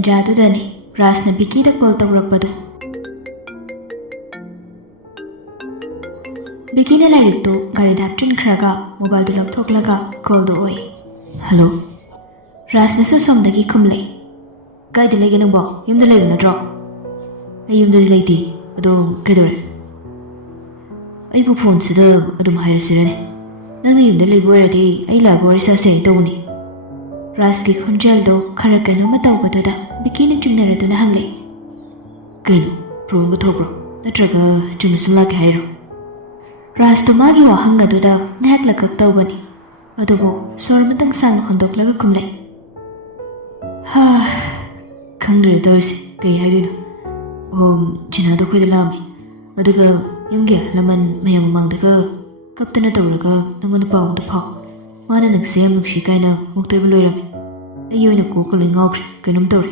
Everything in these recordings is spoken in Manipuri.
ꯇꯟꯖꯥꯗꯨꯗꯅꯤ ꯔꯥꯖꯅ ꯕꯤꯀꯤꯗ ꯀꯣꯜ ꯇꯧꯔꯛꯄꯗꯨ꯫ ꯕꯤꯀꯤꯅ ꯂꯥꯏꯔꯤꯛꯇꯨ ꯒꯥꯔꯤꯗ ꯍꯥꯞꯆꯤꯟꯈ꯭ꯔꯒ ꯃꯣꯕꯥꯏꯜꯗꯨ ꯂꯧꯊꯣꯛꯂꯒ ꯀꯣꯜꯗꯨ ꯑꯣꯏ꯫ ꯍꯜꯂꯣ꯫ ꯔꯥꯖꯅꯁꯨ ꯁꯣꯝꯗꯒꯤ ꯈꯨꯝꯂꯩ꯫ ꯀꯥꯏꯗ ꯂꯩꯒꯦ ꯅꯪꯕꯣ? ꯌꯨꯝꯗ ꯂꯩꯕ ꯅꯠꯇ꯭ꯔꯣ? ꯑꯩ ꯌꯨꯝꯗꯗꯤ ꯂꯩꯇꯦ꯫ ꯑꯗꯣ ꯀꯩꯗꯧꯔꯦ? ꯑꯩꯕꯨ ꯐꯣꯟꯁꯤꯗ ꯑꯗꯨꯝ ꯍꯥꯏꯔꯁꯤꯔꯅꯦ? ꯅꯪꯅ ꯌꯨꯝꯗ ꯂꯩꯕ ꯑꯣꯏꯔꯗꯤ ꯑꯩ ꯂꯥꯛꯑꯒ ꯋꯥꯔꯤ ꯁꯥꯁꯦ ꯇꯧꯕꯅꯤ꯫ ꯔꯥꯖꯀꯤ ꯈꯣꯟꯖꯦꯜꯗꯣ ꯈꯔ ꯀꯩꯅꯣꯝꯃ ꯇꯧꯕꯗꯨꯗ ꯕꯤꯀꯤꯅ ꯆꯤꯡꯅꯔꯗꯨꯅ ꯍꯪꯂꯛꯏ꯫ ꯀꯩꯅꯣ ꯄ꯭ꯔꯣꯕ꯭ꯂꯦꯝꯒ ꯊꯣꯛꯄ꯭ꯔꯣ? ꯅꯠꯇ꯭ꯔꯒ ꯆꯨꯝꯅ ꯁꯨꯝ ꯂꯥꯛꯀꯦ ꯍꯥꯏꯔꯣ? ꯔꯥꯖꯇꯨ ꯃꯥꯒꯤ ꯋꯥꯍꯪ ꯑꯗꯨꯗ ꯉꯥꯏꯍꯥꯛ ꯂꯀꯛ ꯇꯧꯕꯅꯤ꯫ ꯑꯗꯨꯕꯨ ꯁꯣꯔ ꯑꯃꯇꯪ ꯁꯥꯡꯅ ꯍꯣꯟꯗꯣꯛꯂꯒ ꯈꯨꯝꯂꯩ꯫ ꯈꯪꯗ꯭ꯔꯦ ꯇꯧꯔꯤꯁꯦ ꯀꯩ ꯍꯥꯏꯗꯣꯏꯅꯣ꯫ ꯖꯤꯅꯥꯗꯣ ꯑꯩꯈꯣꯏꯗ ꯂꯥꯛꯑꯝꯃꯤ꯫ ꯑꯗꯨꯒ ꯌꯨꯝꯒꯤ ꯑꯍꯜ ꯂꯃꯟ ꯃꯌꯥꯝ ꯃꯃꯥꯡꯗꯒ ꯀꯞꯇꯅ ꯇꯧꯔꯒ ꯅꯪꯉꯣꯟꯗ ꯄꯥꯎ ꯑꯝꯇ ꯐꯥꯎ, ꯃꯥꯅ ꯅꯪꯁꯦ ꯌꯥꯝ ꯅꯨꯡꯁꯤ ꯀꯥꯏꯅ ꯃꯨꯛꯇꯣꯏꯕ ꯂꯣꯏꯔꯝꯃꯤ꯫ ꯑꯩꯒꯤ ꯑꯣꯏꯅ ꯀꯣꯛꯀ ꯂꯣꯏ ꯉꯥꯎꯈ꯭ꯔꯦ, ꯀꯩꯅꯣꯝ ꯇꯧꯔꯦ꯫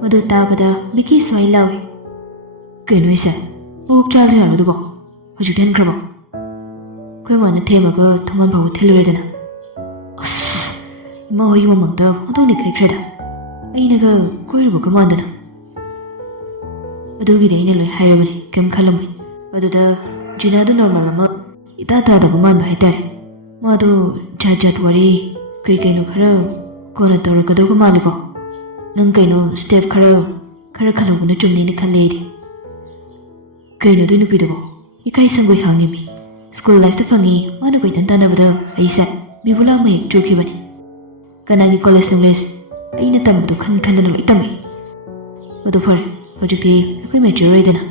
ꯃꯗꯨ ꯇꯥꯕꯗ ꯕꯤꯀꯤ ꯁꯨꯃꯥꯏ ꯂꯥꯎꯏ꯫ ꯀꯩꯅꯣ ꯑꯩꯁꯦ ꯃꯕꯨꯛ ꯆꯥꯗ꯭ꯔꯤ ꯍꯥꯏꯔꯣ ꯑꯗꯨꯕꯣ? ꯍꯧꯖꯤꯛ ꯍꯟꯈ꯭ꯔꯕꯣ? ꯑꯩꯈꯣꯏ ꯃꯥꯅ ꯊꯦꯝꯃꯒ ꯊꯣꯡꯒꯥꯟ ꯐꯥꯎꯕ ꯊꯤꯜꯂꯨꯔꯦꯗꯅ꯫ ꯏꯃꯥ ꯍꯣꯏꯒꯤ ꯃꯃꯥꯡꯗ ꯑꯣꯟꯊꯣꯛꯅ ꯏꯀꯥꯏꯈ꯭ꯔꯦꯗ, ꯑꯩꯅꯒ ꯀꯣꯏꯔꯨꯕꯒ ꯃꯥꯟꯗꯅ꯫ ꯑꯗꯨꯒꯤꯗꯤ ꯑꯩꯅ ꯂꯣꯏ ꯍꯥꯏꯔꯕꯅꯤ, ꯀꯩꯝ ꯈꯜꯂꯝꯃꯣꯏ꯫ ꯑꯗꯨꯗ ꯖꯤꯅꯥꯗꯣ ꯅꯣꯔꯃꯦꯜ ꯑꯃ ꯏꯇꯥ ꯇꯥꯗꯕ ꯃꯥꯟꯕ ꯍꯥꯏꯇꯥꯔꯦ꯫ ꯃꯥꯗꯣ ꯖꯥꯠ ꯖꯥꯠ ꯋꯥꯔꯤ ꯀꯩꯅꯣ ꯈꯔ ꯀꯣꯟꯅ ꯇꯧꯔꯛꯀꯗꯧꯕ ꯃꯥꯜꯂꯤꯀꯣ꯫ ꯅꯪ ꯀꯩꯅꯣ ꯁ꯭ꯇꯦꯞ ꯈꯔ ꯈꯜꯍꯧꯕꯅ ꯆꯨꯝꯅꯦꯅ ꯈꯜꯂꯦ ꯑꯩꯗꯤ꯫ ꯀꯩꯅꯣ ꯑꯗꯨꯏ ꯅꯨꯄꯤꯗꯨꯕꯣ ꯏꯀꯥꯏ ꯁꯪꯒꯣꯏ ꯍꯥꯡꯉꯤꯃꯤ꯫ ꯁ꯭ꯀꯨꯜ ꯂꯥꯏꯐꯇ ꯐꯪꯉꯤ ꯃꯥꯅ ꯀꯣꯏꯇꯥꯟ ꯇꯥꯟꯅꯕꯗ ꯑꯩꯁꯦ ꯕꯤꯕꯨꯂꯥ ꯃꯌꯦꯛ ꯆꯨꯈꯤꯕꯅꯤ꯫ ꯀꯅꯥꯒꯤ ꯀꯣꯂꯦꯖ ꯅꯣꯂꯦꯖ ꯑꯩꯅ ꯇꯝꯕꯗꯣ ꯈꯟꯗꯅ ꯂꯣꯏ ꯇꯝꯃꯤ꯫ ꯑꯗꯨ ꯐꯔꯦ, ꯍꯧꯖꯤꯛꯇꯤ ꯑꯩꯈꯣꯏ ꯃꯦꯆ꯭ꯌꯨꯔ ꯑꯣꯏꯗꯅ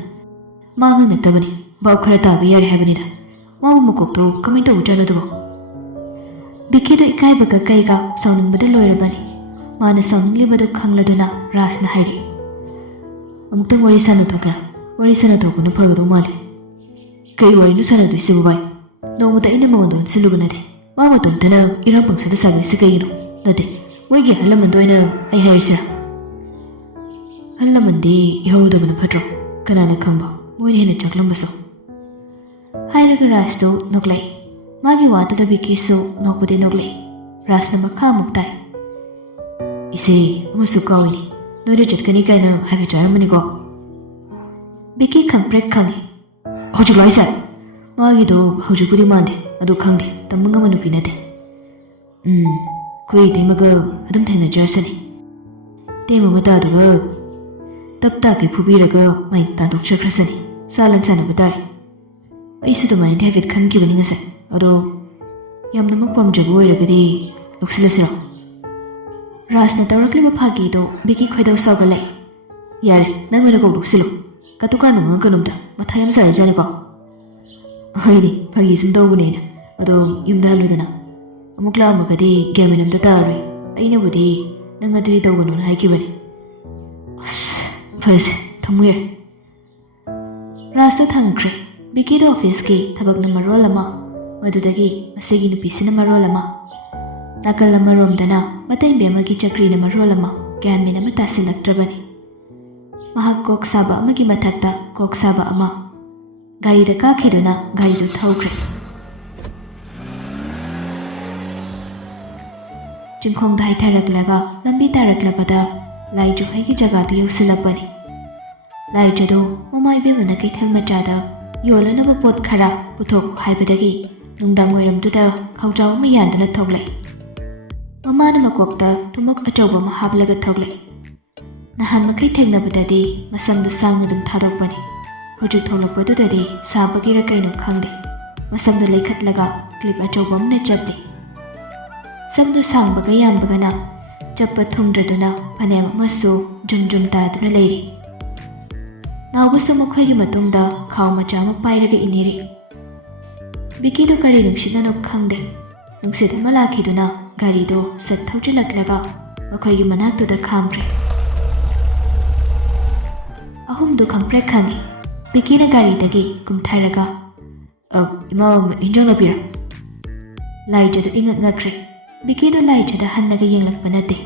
ꯃꯥ ꯉꯛꯅꯠꯇꯕꯅꯤ, ꯚꯥꯞ ꯈꯔ ꯇꯥꯕ ꯌꯥꯔꯦ ꯍꯥꯏꯕꯅꯤꯗ꯫ ꯃꯥꯕꯨ ꯃꯀꯣꯛꯇꯣ ꯀꯃꯥꯏꯅ ꯇꯧꯕꯖꯥꯠꯅꯣ ꯑꯗꯨꯕꯣ? ꯕꯤꯀꯤꯗꯣ ꯏꯀꯥꯏꯕꯒ ꯀꯩꯒ ꯁꯥꯎꯅꯤꯡꯕꯗ ꯂꯣꯏꯔꯕꯅꯤ꯫ ꯃꯥꯅ ꯁꯥꯎꯅꯤꯡꯂꯤꯕꯗꯨ ꯈꯪꯂꯗꯨꯅ ꯔꯥꯖꯅ ꯍꯥꯏꯔꯤ꯫ ꯑꯃꯨꯛꯇꯪ ꯋꯥꯔꯤ ꯁꯥꯟꯅꯊꯣꯛꯀꯦꯔꯥ? ꯋꯥꯔꯤ ꯁꯥꯟꯅꯊꯣꯛꯄꯅ ꯐꯒꯗꯧ ꯃꯥꯜꯂꯤ꯫ ꯀꯩ ꯋꯥꯔꯤꯅꯣ ꯁꯥꯟꯅꯗꯣꯏꯁꯤꯕꯨ ꯚꯥꯏ? ꯅꯣꯡꯃꯇ ꯑꯩꯅ ꯃꯉꯣꯟꯗ ꯑꯣꯟꯁꯤꯜꯂꯨꯕ ꯅꯠꯇꯦ꯫ ꯃꯥ ꯃꯇꯣꯝꯇꯅ ꯏꯔꯥꯡ ꯄꯪꯁꯥꯗ ꯁꯥꯒꯠꯂꯤꯁꯤ ꯀꯩꯒꯤꯅꯣ? ꯅꯠꯇꯦ, ꯃꯣꯏꯒꯤ ꯑꯍꯜ ꯂꯃꯟꯗ ꯑꯣꯏꯅ ꯑꯩ ꯍꯥꯏꯔꯤꯁꯤꯔꯥ? ꯑꯍꯜ ꯂꯃꯟꯗꯤ ꯏꯍꯧꯗꯕꯅ ꯐꯠꯇ꯭ꯔꯣ? ꯀꯅꯥꯅ ꯈꯪꯕ ꯃꯣꯏꯅ ꯍꯦꯟꯅ ꯆꯥꯛꯂꯝꯕꯁꯨ꯫ ꯍꯥꯏꯔꯒ ꯔꯥꯖꯇꯨ ꯅꯣꯛꯂꯛꯏ꯫ ꯃꯥꯒꯤ ꯋꯥꯗꯨꯗ ꯕꯤꯀꯤꯁꯨ ꯅꯣꯛꯄꯨꯗꯤ ꯅꯣꯛꯂꯛꯏ꯫ ꯔꯥꯖꯅ ꯃꯈꯥ ꯑꯃꯨꯛ ꯇꯥꯏ꯫ ꯏꯆꯦ ꯑꯃꯁꯨ ꯀꯥꯎꯏꯅꯤ, ꯅꯣꯏꯗ ꯆꯠꯀꯅꯤ ꯀꯥꯏꯅ ꯍꯥꯏꯐꯦꯠ ꯆꯥꯔꯝꯕꯅꯤꯀꯣ? ꯕꯤꯀꯤ ꯈꯪꯄ꯭ꯔꯦꯛ ꯈꯪꯉꯤ꯫ ꯍꯧꯖꯤꯛꯂꯣ ꯍꯥꯏꯁꯦ? ꯃꯥꯒꯤꯗꯣ ꯍꯧꯖꯤꯛꯄꯨꯗꯤ ꯃꯥꯟꯗꯦ, ꯑꯗꯨ ꯈꯪꯗꯦ, ꯇꯝꯕ ꯉꯝꯕ ꯅꯨꯄꯤ ꯅꯠꯇꯦ꯫ ꯑꯩꯈꯣꯏ ꯏꯇꯩꯃꯒ ꯑꯗꯨꯝ ꯊꯦꯡꯅꯖꯔꯁꯅꯤ꯫ ꯏꯇꯩꯃ ꯃꯇꯥꯗꯨꯒ ꯇꯞ ꯇꯥꯒꯩ ꯐꯨꯕꯤꯔꯒ ꯃꯩ ꯇꯥꯟꯊꯣꯛꯆꯈ꯭ꯔꯁꯅꯤ꯫ ꯁꯥꯂꯟ ꯁꯥꯟꯅꯕ ꯇꯥꯔꯦ꯫ ꯑꯩꯁꯨ ꯑꯗꯨꯃꯥꯏꯅꯗꯤ ꯍꯥꯏꯐꯦꯠ ꯈꯟꯈꯤꯕꯅꯤ ꯉꯁꯥꯏ, ꯑꯗꯣ ꯌꯥꯝꯅꯃꯛ ꯄꯥꯝꯖꯕ ꯑꯣꯏꯔꯒꯗꯤ ꯂꯧꯁꯤꯜꯂꯁꯤꯔꯣ? ꯔꯥꯖꯅ ꯇꯧꯔꯛꯂꯤꯕ ꯐꯥꯒꯤꯗꯣ ꯕꯤꯀꯤ ꯈꯣꯏꯗꯧ ꯁꯥꯎꯒꯠꯂꯛꯏ꯫ ꯌꯥꯔꯦ, ꯅꯪ ꯑꯣꯏꯅ ꯀꯧ ꯂꯧꯁꯤꯜꯂꯨ꯫ ꯀꯇꯨꯀꯔꯥꯟ ꯉꯥꯡꯉꯛꯀꯅꯨꯝꯇ, ꯃꯊꯥ ꯌꯥꯝ ꯁꯥꯔꯖꯥꯠꯅꯤꯀꯣ꯫ ꯍꯣꯏꯅꯦ, ꯐꯥꯒꯤ ꯁꯨꯝ ꯇꯧꯕꯅꯦ ꯑꯩꯅ꯫ ꯑꯗꯣ ꯌꯨꯝꯗ ꯍꯜꯂꯨꯗꯅ ꯑꯃꯨꯛ ꯂꯥꯛꯑꯝꯃꯒꯗꯤ ꯒ꯭ꯌꯥꯟ ꯃꯦꯟ ꯑꯝꯇ ꯇꯥꯔꯔꯣꯏ꯫ ꯑꯩꯅꯕꯨꯗꯤ ꯅꯪ ꯑꯗꯨꯗꯤ ꯇꯧꯒꯅꯨꯅ ꯍꯥꯏꯈꯤꯕꯅꯤ꯫ ꯐꯔꯦꯁꯦ, ꯊꯝꯃꯨ ꯌꯥꯔꯦ꯫ ꯔꯥꯖꯇꯨ ꯊꯝꯈ꯭ꯔꯦ꯫ ꯕꯤꯀꯤꯗꯣ ꯑꯣꯐꯤꯁꯀꯤ ꯊꯕꯛꯅ ꯃꯔꯣꯜ ꯑꯃ, ꯃꯗꯨꯗꯒꯤ ꯃꯁꯤꯒꯤ ꯅꯨꯄꯤꯁꯤꯅ ꯃꯔꯣꯜ ꯑꯃ, ꯅꯥꯀꯜ ꯑꯃꯔꯣꯝꯗꯅ ꯃꯇꯩꯕꯦꯝꯃꯒꯤ ꯆꯀ꯭ꯔꯤꯅ ꯃꯔꯣꯜ ꯑꯃ ꯒ꯭ꯌꯥꯟ ꯃꯦꯟ ꯑꯃ ꯇꯥꯁꯤꯜꯂꯛꯇ꯭ꯔꯕꯅꯤ꯫ ꯃꯍꯥꯛ ꯀꯣꯛ ꯁꯥꯕ ꯑꯃꯒꯤ ꯃꯊꯛꯇ ꯀꯣꯛ ꯁꯥꯕ ꯑꯃ꯫ ꯒꯥꯔꯤꯗ ꯀꯥꯈꯤꯗꯨꯅ ꯒꯥꯔꯤꯗꯨ ꯊꯧꯈ꯭ꯔꯦ꯫ ꯆꯤꯡꯈꯣꯡꯗ ꯍꯥꯏꯊꯔꯛꯂꯒ ꯂꯝꯕꯤ ꯇꯥꯔꯛꯂꯕꯗ ꯂꯥꯏꯖꯨꯍꯩꯒꯤ ꯖꯒꯥꯗꯨ ꯌꯧꯁꯤꯜꯂꯛꯄꯅꯤ꯫ ꯂꯥꯏꯖꯗꯨ ꯃꯃꯥ ꯏꯕꯦꯝꯃꯅ ꯀꯩꯊꯦꯜ ꯃꯆꯥꯗ ꯌꯣꯜꯂꯅꯕ ꯄꯣꯠ ꯈꯔ ꯄꯨꯊꯣꯛ ꯍꯥꯏꯕꯗꯒꯤ ꯅꯨꯡꯗꯥꯡ ꯋꯥꯏꯔꯝꯗꯨꯗ ꯈꯥꯎꯖꯥꯎ ꯑꯃ ꯌꯥꯟꯗꯨꯅ ꯊꯣꯛꯂꯛꯏ꯫ ꯃꯃꯥꯅ ꯃꯀꯣꯛꯇ ꯊꯨꯝꯃꯣꯛ ꯑꯆꯧꯕ ꯑꯃ ꯍꯥꯞꯂꯒ ꯊꯣꯛꯂꯛꯏ꯫ ꯅꯍꯥꯟ ꯃꯈꯩ ꯊꯦꯡꯅꯕꯗꯗꯤ ꯃꯁꯝꯗꯨ ꯁꯥꯡꯅ ꯑꯗꯨꯝ ꯊꯥꯗꯣꯛꯄꯅꯤ꯫ ꯍꯧꯖꯤꯛ ꯊꯣꯛꯂꯛꯄꯗꯨꯗꯗꯤ ꯁꯥꯕꯒꯤꯔ ꯀꯩꯅꯣ ꯈꯪꯗꯦ, ꯃꯁꯝꯗꯨ ꯂꯩꯈꯠꯂꯒ ꯀ꯭ꯂꯤꯞ ꯑꯆꯧꯕ ꯑꯃꯅ ꯆꯞꯄꯤ꯫ ꯁꯝꯗꯨ ꯁꯥꯡꯕꯒ ꯌꯥꯝꯕꯒꯅ ꯆꯞꯄ ꯊꯨꯡꯗ꯭ꯔꯗꯨꯅ ꯐꯅꯌꯥꯝ ꯑꯃꯁꯨ ꯖꯨꯝ ꯖꯨꯝ ꯇꯥꯗꯨꯅ ꯂꯩꯔꯤ꯫ ꯅꯥꯎꯕꯁꯨ ꯃꯈꯣꯏꯒꯤ ꯃꯇꯨꯡꯗ ꯈꯥꯎ ꯃꯆꯥ ꯑꯃ ꯄꯥꯏꯔꯒ ꯏꯟꯅꯤꯔꯤ꯫ ꯕꯤꯀꯤꯗꯣ ꯀꯔꯤ ꯅꯨꯡꯁꯤꯠꯅꯅꯣ ꯈꯪꯗꯦ, ꯅꯨꯡꯁꯤꯠ ꯑꯃ ꯂꯥꯛꯈꯤꯗꯨꯅ ꯒꯥꯔꯤꯗꯣ ꯁꯠ ꯊꯧꯖꯤꯜꯂꯛꯂꯒ ꯃꯈꯣꯏꯒꯤ ꯃꯅꯥꯛꯇꯨꯗ ꯈꯥꯝꯈ꯭ꯔꯦ꯫ ꯑꯍꯨꯝꯗꯨ ꯈꯪꯄ꯭ꯔꯦꯛ ꯈꯪꯉꯤ꯫ ꯕꯤꯀꯤꯅ ꯒꯥꯔꯤꯗꯒꯤ ꯀꯨꯝꯊꯔꯒ ꯏꯃꯥ ꯏꯟꯖꯥꯡ ꯅꯥꯄꯤꯔꯥ? ꯂꯥꯏꯖꯗꯨ ꯏꯉꯛ ꯉꯛꯈ꯭ꯔꯦ꯫ ꯕꯤꯀꯤꯗꯣ ꯂꯥꯏꯖꯗ ꯍꯟꯅꯒ ꯌꯦꯡꯂꯛꯄ ꯅꯠꯇꯦ꯫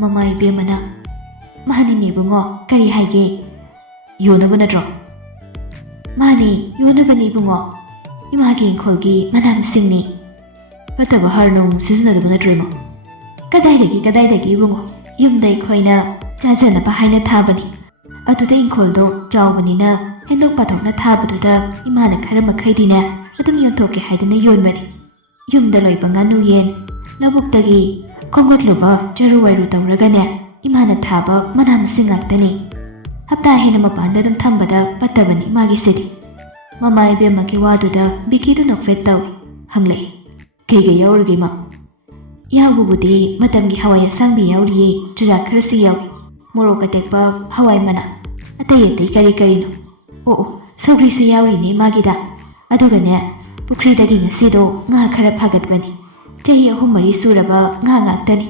ꯃꯃꯥ ꯏꯕꯦꯝꯃꯅ ꯃꯥꯅꯤꯅꯦ ꯏꯕꯨꯡꯉꯣ, ꯀꯔꯤ ꯍꯥꯏꯒꯦ? ꯌꯣꯟꯅꯕ ꯅꯠꯇ꯭ꯔꯣ? ꯃꯥꯅꯤ, ꯌꯣꯟꯅꯕꯅꯤ ꯏꯕꯨꯡꯉꯣ, ꯏꯃꯥꯒꯤ ꯏꯪꯈꯣꯜꯒꯤ ꯃꯅꯥ ꯃꯁꯤꯡꯅꯤ꯫ ꯐꯠꯇꯕ ꯍꯥꯔ ꯅꯨꯡ ꯁꯤꯖꯤꯟꯅꯗꯕ ꯅꯠꯇ꯭ꯔꯣ ꯏꯃꯥ? ꯀꯗꯥꯏꯗꯒꯤ ꯏꯕꯨꯡꯉꯣ, ꯌꯨꯝꯗ ꯑꯩꯈꯣꯏꯅ ꯆꯥꯖꯅꯕ ꯍꯥꯏꯅ ꯊꯥꯕꯅꯤ. ꯑꯗꯨꯗ ꯏꯪꯈꯣꯜꯗꯣ ꯆꯥꯎꯕꯅꯤꯅ ꯍꯦꯟꯗꯣꯛ ꯄꯥꯊꯣꯛꯅ ꯊꯥꯕꯗꯨꯗ ꯏꯃꯥꯅ ꯈꯔ ꯃꯈꯩꯗꯤꯅꯦ ꯑꯗꯨꯝ ꯌꯣꯟꯊꯣꯛꯀꯦ ꯍꯥꯏꯗꯅ ꯌꯣꯟꯕꯅꯤ. ꯌꯨꯝꯗ ꯂꯣꯏꯕ ꯉꯥꯅꯨ ꯌꯦꯟ, ꯂꯧꯕꯨꯛꯇꯒꯤ ꯈꯣꯝꯒꯠꯂꯨꯕ ꯆꯔꯨ ꯋꯥꯏꯔꯨ ꯇꯧꯔꯒꯅꯦ ꯏꯃꯥꯅ ꯊꯥꯕ ꯃꯅꯥ ꯃꯁꯤꯡ ꯉꯥꯛꯇꯅꯤ. ꯍꯞꯇꯥ ꯍꯦꯟꯅ ꯃꯄꯥꯟꯗ ꯑꯗꯨꯝ ꯊꯝꯕꯗ ꯄꯠꯇꯕꯅꯤ ꯏꯃꯥꯒꯤꯁꯤꯗꯤ. ꯃꯃꯥ ꯏꯕꯦꯝꯃꯒꯤ ꯋꯥꯗꯨꯗ ꯕꯤꯀꯤꯗꯨ ꯅꯣꯛꯐꯦꯠ ꯇꯧꯏ. ꯍꯪꯂꯛꯏ, ꯀꯩꯀꯩ ꯌꯥꯎꯔꯤꯒꯦ ꯏꯃꯥ? ꯌꯥꯎꯕꯕꯨꯗꯤ ꯃꯇꯝꯒꯤ ꯍꯋꯥꯏ ꯑꯁꯥꯡꯕꯤ ꯌꯥꯎꯔꯤꯌꯦ, ꯆꯨꯖꯥꯛ ꯈꯔꯁꯨ ꯌꯥꯎꯏ, ꯃꯣꯔꯣꯛ ꯑꯇꯦꯛꯄ, ꯍꯋꯥꯏ ꯃꯅꯥ, ꯑꯇꯩ ꯀꯔꯤ ꯀꯔꯤꯅꯣ. ꯑꯣ ꯁꯧꯒ꯭ꯔꯤꯁꯨ ꯌꯥꯎꯔꯤꯅꯦ ꯏꯃꯥꯒꯤꯗ. ꯑꯗꯨꯒꯅꯦ ꯄꯨꯈ꯭ꯔꯤꯗꯒꯤ ꯉꯁꯤꯗꯣ ꯉꯥ ꯈꯔ ꯐꯥꯒꯠꯄꯅꯤ. ꯆꯍꯤ 3-4 ꯁꯨꯔꯕ ꯉꯥ ꯉꯥꯛꯇꯅꯤ.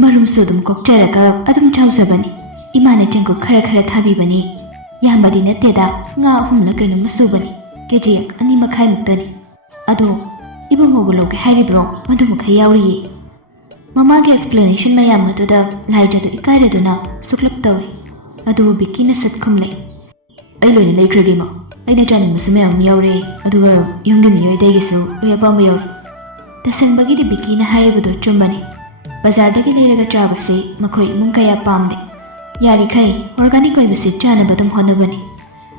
ꯃꯔꯨꯝꯁꯨ ꯑꯗꯨꯝ ꯀꯣꯛꯆꯔꯒ ꯑꯗꯨꯝ ꯆꯥꯎꯖꯕꯅꯤ. ꯏꯃꯥꯅ ꯆꯦꯡꯀꯨꯞ ꯈꯔ ꯊꯥꯕꯤꯕꯅꯤ. ꯌꯥꯝꯕꯗꯤ ꯅꯠꯇꯦꯗ, ꯉꯥ 4ꯂ ꯀꯩꯅꯣꯝꯃ ꯁꯨꯕꯅꯤ. KG 2.5 ꯑꯗꯣ ꯏꯕꯨꯡꯉꯣꯕꯨ ꯂꯧꯒꯦ ꯍꯥꯏꯔꯤꯕ꯭ꯔꯣ? ꯃꯗꯨ ꯃꯈꯩ ꯌꯥꯎꯔꯤꯌꯦ. ꯃꯃꯥꯒꯤ ꯑꯦꯛꯁꯄ꯭ꯂꯦꯅꯦꯁꯟ ꯃꯌꯥꯝ ꯑꯗꯨꯗ ꯂꯥꯏꯖꯗꯨ ꯏꯀꯥꯏꯔꯗꯨꯅ ꯁꯨꯛꯂꯞ ꯇꯧꯏ. ꯑꯗꯨꯕꯨ ꯕꯤꯀꯤꯅ ꯁꯠ ꯈꯨꯝꯂꯛꯏ, ꯑꯩ ꯂꯣꯏꯅ ꯂꯩꯈ꯭ꯔꯒꯦ ꯏꯃꯥ. ꯑꯩꯅ ꯆꯥꯅꯤꯡꯕꯁꯨ ꯃꯌꯥꯝ ꯑꯃ ꯌꯥꯎꯔꯦ, ꯑꯗꯨꯒ ꯌꯨꯝꯒꯤ ꯃꯤꯑꯣꯏꯗꯒꯤꯁꯨ ꯂꯣꯏ ꯑꯄꯥꯝꯕ ꯌꯥꯎꯔꯦ. ꯇꯁꯦꯡꯕꯒꯤꯗꯤ ꯕꯤꯀꯤꯅ ꯍꯥꯏꯔꯤꯕꯗꯣ ꯆꯨꯝꯕꯅꯤ. ꯕꯖꯥꯔꯗꯒꯤ ꯂꯩꯔꯒ ꯆꯥꯕꯁꯤ ꯃꯈꯣꯏ ꯏꯃꯨꯡ ꯀꯌꯥ ꯄꯥꯝꯗꯦ. ꯌꯥꯔꯤꯈꯩ ꯑꯣꯔꯒꯥꯅꯤꯛ ꯑꯣꯏꯕꯁꯤ ꯆꯥꯅꯕ ꯑꯗꯨꯝ ꯍꯣꯠꯅꯕꯅꯤ.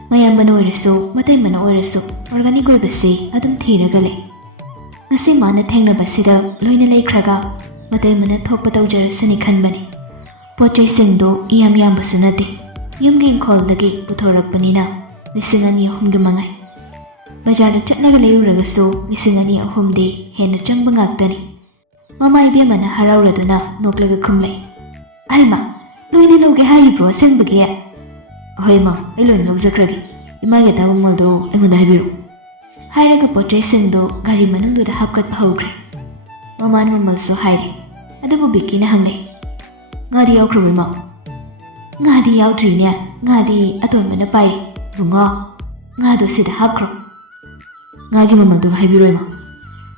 ꯃꯌꯥꯝꯕꯅ ꯑꯣꯏꯔꯁꯨ ꯃꯇꯩ ꯃꯅ ꯑꯣꯏꯔꯁꯨ ꯑꯣꯔꯒꯥꯅꯤꯛ ꯑꯣꯏꯕꯁꯤ ꯑꯗꯨꯝ ꯊꯤꯔꯒ ꯂꯩ. ꯉꯁꯤ ꯃꯥꯅ ꯊꯦꯡꯅꯕꯁꯤꯗ ꯂꯣꯏꯅ ꯂꯩꯈ꯭ꯔꯒ ꯃꯇꯩ ꯃꯅ ꯊꯣꯛꯄ ꯇꯧꯖꯔꯁꯅꯤ ꯈꯟꯕꯅꯤ. ꯄꯣꯠ ꯆꯩꯁꯤꯡꯗꯣ ꯌꯥꯝꯕꯁꯨ ꯅꯠꯇꯦ. ꯌꯨꯝꯒꯤ ꯏꯪꯈꯣꯜꯗꯒꯤ ꯄꯨꯊꯣꯔꯛꯄꯅꯤꯅ 2,000-3,000 ꯃꯉꯥꯏ. ꯕꯖꯥꯔꯗ ꯆꯠꯂꯒ ꯂꯩꯔꯨꯔꯒꯁꯨ 2,000-3,000ꯗꯤ ꯍꯦꯟꯅ ꯆꯪꯕ ꯉꯥꯛꯇꯅꯤ. ꯃꯃꯥ ꯏꯕꯦꯝꯃꯅ ꯍꯔꯥꯎꯔꯗꯨꯅ ꯅꯣꯛꯂꯒ ꯈꯨꯝꯂꯛꯏ, ꯑꯩꯃ ꯂꯣꯏꯅ ꯂꯧꯒꯦ ꯍꯥꯏꯔꯤꯕ꯭ꯔꯣ ꯑꯁꯦꯡꯕꯒꯤ? ꯍꯣꯏ ꯃꯥ, ꯑꯩ ꯂꯣꯏꯅ ꯂꯧꯖꯈ꯭ꯔꯒꯦ. ꯏꯃꯥꯒꯤ ꯑꯇꯥꯕ ꯃꯃꯜꯗꯣ ꯑꯩꯉꯣꯟꯗ ꯍꯥꯏꯕꯤꯔꯛꯎ. ꯍꯥꯏꯔꯒ ꯄꯣꯠ ꯆꯩꯁꯤꯡꯗꯣ ꯒꯥꯔꯤ ꯃꯅꯨꯡꯗꯨꯗ ꯍꯥꯞꯀꯠꯄ ꯍꯧꯈ꯭ꯔꯦ. ꯃꯃꯥꯅ ꯃꯃꯜꯁꯨ ꯍꯥꯏꯔꯦ. ꯑꯗꯨꯕꯨ ꯕꯤꯀꯤꯅ ꯍꯪꯂꯛꯏ, ꯉꯥꯗꯤ ꯌꯥꯎꯈ꯭ꯔꯕ ꯏꯃꯥ? ꯉꯥꯗꯤ ꯌꯥꯎꯗ꯭ꯔꯤꯅꯦ. ꯉꯥꯗꯤ ꯑꯇꯣꯟꯕꯅ ꯄꯥꯏꯔꯤ. ꯕꯨꯡꯉꯣ, ꯉꯥꯗꯣ ꯁꯤꯗ ꯍꯥꯞꯈ꯭ꯔꯣ. ꯉꯥꯒꯤ ꯃꯃꯜꯗꯨ ꯍꯥꯏꯕꯤꯔꯣ ꯏꯃꯥ.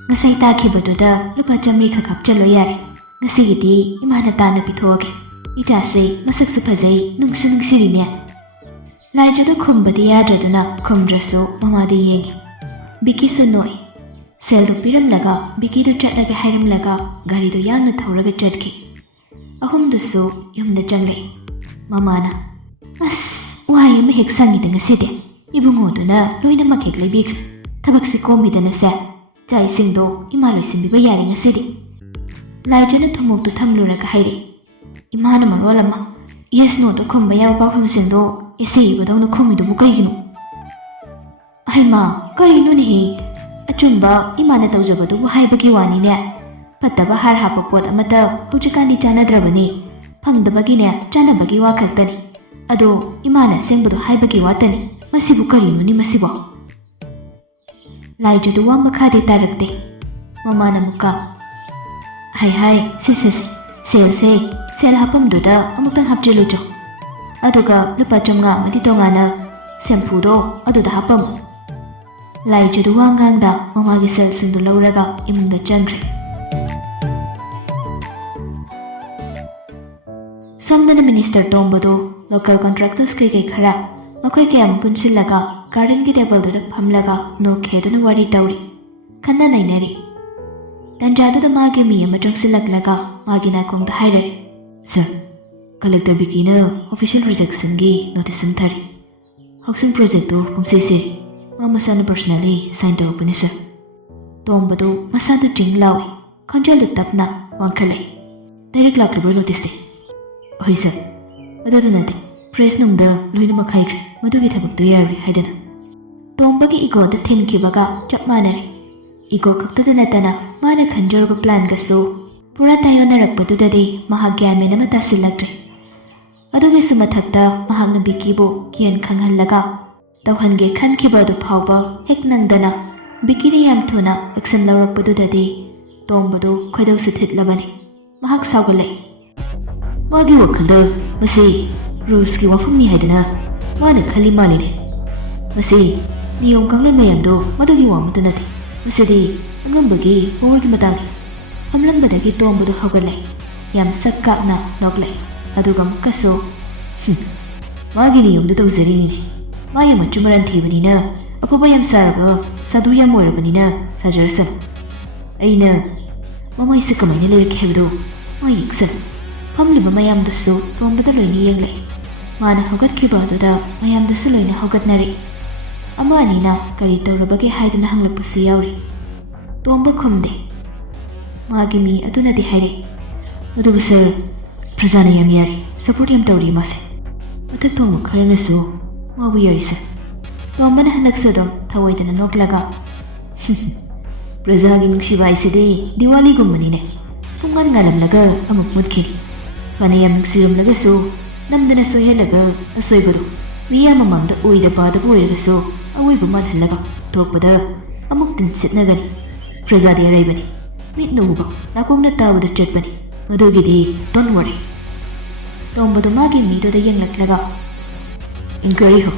ꯉꯁꯥꯏ ꯇꯥꯈꯤꯕꯗꯨꯗ ꯂꯨꯄꯥ 100 ꯈꯛ ꯍꯥꯞꯆꯜꯂꯣ ꯌꯥꯔꯦ. ꯉꯁꯤꯒꯤꯗꯤ ꯏꯃꯥꯅ ꯇꯥꯅ ꯄꯤꯊꯣꯛꯑꯒꯦ. ꯏꯆꯥꯁꯦ ꯃꯁꯛꯁꯨ ꯐꯖꯩ, ꯅꯨꯡꯁꯨ ꯅꯨꯡꯁꯤꯔꯤꯅꯦ. ꯂꯥꯏꯖꯗꯨ ꯈꯨꯝꯕꯗꯤ ꯌꯥꯗ꯭ꯔꯗꯨꯅ ꯈꯨꯝꯗ꯭ꯔꯁꯨ ꯃꯃꯥꯗ ꯌꯦꯡꯉꯤ. ꯕꯤꯀꯤꯁꯨ ꯅꯣꯛꯏ. ꯁꯦꯜꯗꯨ ꯄꯤꯔꯝꯂꯒ ꯕꯤꯀꯤꯗꯨ ꯆꯠꯂꯒꯦ ꯍꯥꯏꯔꯝꯂꯒ ꯒꯥꯔꯤꯗꯨ ꯌꯥꯡꯅ ꯊꯧꯔꯒ ꯆꯠꯈꯤ. ꯑꯍꯨꯝꯗꯨꯁꯨ ꯌꯨꯝꯗ ꯆꯪꯂꯛꯏ. ꯃꯃꯥꯅ, ꯑꯁ ꯋꯥꯍꯩ ꯑꯃ ꯍꯦꯛ ꯁꯪꯉꯤꯗ ꯉꯁꯤꯗꯤ. ꯏꯕꯨꯡꯉꯣꯗꯨꯅ ꯂꯣꯏꯅꯃꯛ ꯍꯦꯛ ꯂꯩꯕꯤꯈ꯭ꯔꯦ. ꯊꯕꯛꯁꯤ ꯀꯣꯝꯃꯤꯗꯅꯁꯦ. ꯆꯥꯛ ꯏꯁꯤꯡꯗꯣ ꯏꯃꯥ ꯂꯣꯏꯁꯤꯟꯕꯤꯕ ꯌꯥꯔꯦ ꯉꯁꯤꯗꯤ. ꯂꯥꯏꯖꯅ ꯊꯨꯝꯃꯣꯛꯇꯨ ꯊꯝꯂꯨꯔꯒ ꯍꯥꯏꯔꯛꯏ. ꯏꯃꯥꯅ ꯃꯔꯣꯜ ꯑꯃ ꯌꯦꯁ ꯅꯣꯗꯣ ꯈꯨꯝꯕ ꯌꯥꯕ ꯄꯥꯎꯈꯨꯝꯁꯤꯡꯗꯣ ꯑꯦꯁꯦ ꯏꯕꯗꯧꯅ ꯈꯨꯝꯃꯤꯗꯨꯕꯨ ꯀꯩꯒꯤꯅꯣ? ꯑꯩꯃ ꯀꯔꯤꯅꯣꯅꯦꯍꯦ? ꯑꯆꯨꯝꯕ ꯏꯃꯥꯅ ꯇꯧꯖꯕꯗꯨꯕꯨ ꯍꯥꯏꯕꯒꯤ ꯋꯥꯅꯤꯅꯦ. ꯐꯠꯇꯕ ꯍꯥꯔ ꯍꯥꯞꯄ ꯄꯣꯠ ꯑꯃꯠꯇ ꯍꯧꯖꯤꯛꯀꯥꯟꯗꯤ ꯆꯥꯟꯅꯗ꯭ꯔꯕꯅꯤ. ꯐꯪꯗꯕꯒꯤꯅꯦ ꯆꯥꯅꯕꯒꯤ ꯋꯥ ꯈꯛꯇꯅꯤ. ꯑꯗꯣ ꯏꯃꯥꯅ ꯑꯁꯦꯡꯕꯗꯣ ꯍꯥꯏꯕꯒꯤ ꯋꯥꯇꯅꯤ. ꯃꯁꯤꯕꯨ ꯀꯔꯤꯅꯣꯅꯤ ꯃꯁꯤꯕꯣ? ꯂꯥꯏꯖꯗꯨ ꯋꯥ ꯃꯈꯥꯗꯤ ꯇꯥꯔꯛꯇꯦ. ꯃꯃꯥꯅ ꯑꯃꯨꯛꯀ, ꯍꯥꯏ ꯁꯦꯜ ꯍꯥꯞꯐꯝꯗꯨꯗ ꯑꯃꯨꯛꯇꯪ ꯍꯥꯞꯆꯤꯜꯂꯨꯆꯣ. ꯑꯗꯨꯒ ꯂꯨꯄꯥ 500 ꯑꯃꯗꯤ ꯇꯣꯉꯥꯟꯅ ꯁꯦꯝꯄꯨꯗꯣ ꯑꯗꯨꯗ ꯍꯥꯞꯄꯝꯃꯨ. ꯂꯥꯏꯖꯗꯨ ꯋꯥ ꯉꯥꯡꯗ ꯃꯃꯥꯒꯤ ꯁꯦꯜꯁꯤꯡꯗꯨ ꯂꯧꯔꯒ ꯏꯃꯨꯡꯗ ꯆꯪꯈ꯭ꯔꯦ. ꯁꯣꯝꯗꯅ ꯃꯤꯅꯤꯁꯇꯔ ꯇꯣꯝꯕꯗꯨ ꯂꯣꯀꯦꯜ ꯀꯟꯇ꯭ꯔꯦꯛꯇꯔꯁ ꯀꯩꯀꯩ ꯈꯔ ꯃꯈꯣꯏ ꯀꯌꯥꯝ ꯄꯨꯟꯁꯤꯜꯂꯒ ꯒꯥꯔꯗꯦꯟꯒꯤ ꯇꯦꯕꯜꯗꯨꯗ ꯐꯝꯂꯒ ꯅꯣꯛꯈꯦꯗꯨꯅ ꯋꯥꯔꯤ ꯇꯧꯔꯤ. ꯈꯟꯅ ꯅꯩꯅꯔꯤ. ꯇꯟꯖꯥꯗꯨꯗ ꯃꯥꯒꯤ ꯃꯤ ꯑꯃ ꯆꯪꯁꯤꯜꯂꯛꯂꯒ ꯃꯥꯒꯤ ꯅꯥꯀꯣꯡꯗ ꯍꯥꯏꯔꯔꯤ. ꯁꯔ, ꯀꯂꯦꯛꯇꯔ ꯕꯤꯀꯤꯅ ꯑꯣꯐꯤꯁꯤꯌꯦꯜ ꯔꯤꯖꯦꯛꯁꯟꯒꯤ ꯅꯣꯇꯤꯁ ꯑꯃ ꯊꯥꯔꯤ. ꯍꯥꯎꯁꯤꯡ ꯄ꯭ꯔꯣꯖꯦꯛꯇꯨ ꯄꯨꯡꯁꯤꯁꯤꯔꯤ. ꯃꯥ ꯃꯁꯥꯅ ꯄꯔꯁꯣꯅꯦꯜꯂꯤ ꯁꯥꯏꯟ ꯇꯧꯔꯛꯄꯅꯤ ꯁꯔ. ꯇꯣꯝꯕꯗꯨ ꯃꯁꯥꯗ ꯆꯤꯡ ꯂꯥꯎꯏ. ꯈꯣꯟꯖꯦꯜꯗꯨ ꯇꯞꯅ ꯋꯥꯡꯈꯠꯂꯛꯏ. ꯗꯥꯏꯔꯦꯛ ꯂꯥꯛꯂꯤꯕ꯭ꯔꯣ ꯅꯣꯇꯤꯁꯇꯤ? ꯍꯣꯏ ꯁꯔ. ꯑꯗꯨꯗ ꯅꯠꯇꯦ, ꯄ꯭ꯔꯦꯁ ꯅꯨꯡꯗ ꯂꯣꯏꯅꯃꯛ ꯍꯥꯏꯈ꯭ꯔꯦ ꯃꯗꯨꯒꯤ ꯊꯕꯛꯇꯨ ꯌꯥꯔꯣꯏ ꯍꯥꯏꯗꯅ. ꯇꯣꯝꯕꯒꯤ ꯏꯒꯣꯗ ꯊꯤꯟꯈꯤꯕꯒ ꯆꯞ ꯃꯥꯟꯅꯔꯦ. ꯏꯒꯣ ꯈꯛꯇꯗ ꯅꯠꯇꯅ ꯃꯥꯅ ꯈꯟꯖꯔꯨꯕ ꯄ꯭ꯂꯥꯟꯒꯁꯨ ꯄꯨꯔꯥ ꯇꯥꯏꯌꯣꯟꯅꯔꯛꯄꯗꯨꯗꯗꯤ ꯃꯍꯥꯛ ꯒ꯭ꯌꯥꯟ ꯃꯦꯟ ꯑꯃ ꯇꯥꯁꯤꯜꯂꯛꯇ꯭ꯔꯦ. ꯑꯗꯨꯒꯤꯁꯨ ꯃꯊꯛꯇ ꯃꯍꯥꯛꯅ ꯕꯤꯀꯤꯕꯨ ꯀꯤꯌꯟ ꯈꯪꯍꯜꯂꯒ ꯇꯧꯍꯟꯒꯦ ꯈꯟꯈꯤꯕ ꯑꯗꯨ ꯐꯥꯎꯕ ꯍꯦꯛ ꯅꯪꯗꯅ ꯕꯤꯀꯤꯅ ꯌꯥꯝ ꯊꯨꯅ ꯑꯦꯛꯁꯟ ꯂꯧꯔꯛꯄꯗꯨꯗꯗꯤ ꯇꯣꯝꯕꯗꯨ ꯈꯣꯏꯗꯧꯁꯨ ꯊꯤꯠꯂꯕꯅꯤ. ꯃꯍꯥꯛ ꯁꯥꯎꯒꯠꯂꯛꯏ. ꯃꯥꯒꯤ ꯋꯥꯈꯜꯗ ꯃꯁꯤ ꯔꯨꯜꯁꯀꯤ ꯋꯥꯐꯝꯅꯤ ꯍꯥꯏꯗꯅ ꯃꯥꯅ ꯈꯜꯂꯤ ꯃꯥꯜꯂꯤꯅꯦ. ꯃꯁꯤ ꯅꯤꯌꯣꯝ ꯀꯥꯡꯂꯣꯟ ꯃꯌꯥꯝꯗꯣ ꯃꯗꯨꯒꯤ ꯋꯥ ꯑꯃꯠꯇ ꯅꯠꯇꯦ. ꯃꯁꯤꯗꯤ ꯑꯉꯝꯕꯒꯤ ꯃꯋꯥꯒꯤ ꯃꯇꯥꯡꯅꯤ. ꯐꯝꯂꯝꯕꯗꯒꯤ ꯇꯣꯝꯕꯗꯨ ꯍꯧꯒꯠꯂꯛꯏ. ꯌꯥꯝ ꯁꯛ ꯀꯥꯛꯅ ꯅꯣꯛꯂꯛꯏ. ꯑꯗꯨꯒ ꯑꯃꯨꯛꯀꯁꯨ, ꯃꯥꯒꯤ ꯅꯤꯌꯣꯝꯗ ꯇꯧꯖꯔꯤꯅꯤꯅꯦ. ꯃꯥ ꯌꯥꯝ ꯃꯆꯨ ꯃꯔꯥꯟ ꯊꯤꯕꯅꯤꯅ, ꯑꯐꯕ ꯌꯥꯝ ꯁꯥꯔꯕ ꯁꯥꯗꯨ ꯌꯥꯝ ꯑꯣꯏꯔꯕꯅꯤꯅ ꯁꯥꯖꯔꯁꯅꯨ. ꯑꯩꯅ ꯃꯃꯥꯏꯁꯦ ꯀꯃꯥꯏꯅ ꯂꯩꯔꯛꯀꯦ ꯍꯥꯏꯕꯗꯣ ꯃꯥ ꯌꯦꯡꯁꯅꯨ. ꯐꯝꯂꯤꯕ ꯃꯌꯥꯝꯗꯨꯁꯨ ꯇꯣꯝꯕꯗ ꯂꯣꯏꯅ ꯌꯦꯡꯂꯛꯏ. ꯃꯥꯅ ꯍꯧꯒꯠꯈꯤꯕ ꯑꯗꯨꯗ ꯃꯌꯥꯝꯗꯨꯁꯨ ꯂꯣꯏꯅ ꯍꯧꯒꯠꯅꯔꯤ. ꯑꯃ ꯑꯅꯤꯅ ꯀꯔꯤ ꯇꯧꯔꯕꯒꯦ ꯍꯥꯏꯗꯨꯅ ꯍꯪꯂꯛꯄꯁꯨ ꯌꯥꯎꯔꯤ. ꯇꯣꯝꯕ ꯈꯨꯝꯗꯦ. ꯃꯥꯒꯤ ꯃꯤ ꯑꯗꯨꯅꯗꯤ ꯍꯥꯏꯔꯛꯏ, ꯑꯗꯨꯕꯨ ꯁꯔ, ꯄ꯭ꯔꯖꯥꯅ ꯌꯥꯝ ꯌꯥꯔꯤ, ꯁꯄꯣꯔꯠ ꯌꯥꯝ ꯇꯧꯔꯤ ꯃꯥꯁꯦ. ꯃꯊꯛ ꯊꯣꯡꯕ ꯈꯔꯅꯁꯨ ꯃꯥꯕꯨ ꯌꯥꯔꯤ ꯁꯔ. ꯇꯣꯝꯕꯅ ꯍꯟꯗꯛꯁꯨ ꯑꯗꯨꯝ ꯊꯑꯣꯏꯗꯅ ꯅꯣꯛꯂꯒ, ꯄ꯭ꯔꯖꯥꯒꯤ ꯅꯨꯡꯁꯤꯕ ꯍꯥꯏꯁꯤꯗꯤ ꯗꯤꯋꯥꯂꯤꯒꯨꯝꯕꯅꯤꯅꯦ. ꯄꯨꯡꯉꯥꯟ ꯉꯥꯜꯂꯝꯂꯒ ꯑꯃꯨꯛ ꯃꯨꯠꯈꯤꯅꯤ. ꯐꯅ ꯌꯥꯝ ꯅꯨꯡꯁꯤꯔꯝꯂꯒꯁꯨ ꯅꯝꯗꯅ ꯁꯣꯏꯍꯜꯂꯒ ꯑꯁꯣꯏꯕꯗꯣ ꯃꯤꯌꯥꯝ ꯃꯃꯥꯡꯗ ꯑꯣꯏꯗ ꯄꯥꯗꯕ ꯑꯣꯏꯔꯒꯁꯨ ꯑꯋꯣꯏꯕ ꯃꯥꯜꯍꯜꯂꯒ ꯊꯣꯛꯄꯗ ꯑꯃꯨꯛ ꯇꯤꯟꯁꯤꯠꯅꯒꯅꯤ. ꯄ꯭ꯔꯖꯥꯗꯤ ꯑꯔꯩꯕꯅꯤ. ꯃꯤꯠꯅ ꯎꯕ ꯅꯥꯀꯣꯡꯅ ꯇꯥꯕꯗ ꯆꯠꯄꯅꯤ. ꯃꯗꯨꯒꯤꯗꯤ ꯗꯣꯟ ꯋꯥꯔꯤ. ꯇꯣꯝꯕꯗꯣ ꯃꯥꯒꯤ ꯃꯤꯗꯨꯗ ꯌꯦꯡꯂꯛꯂꯒ, ꯏꯟꯀ꯭ꯋꯥꯏꯔꯤ ꯍꯣ.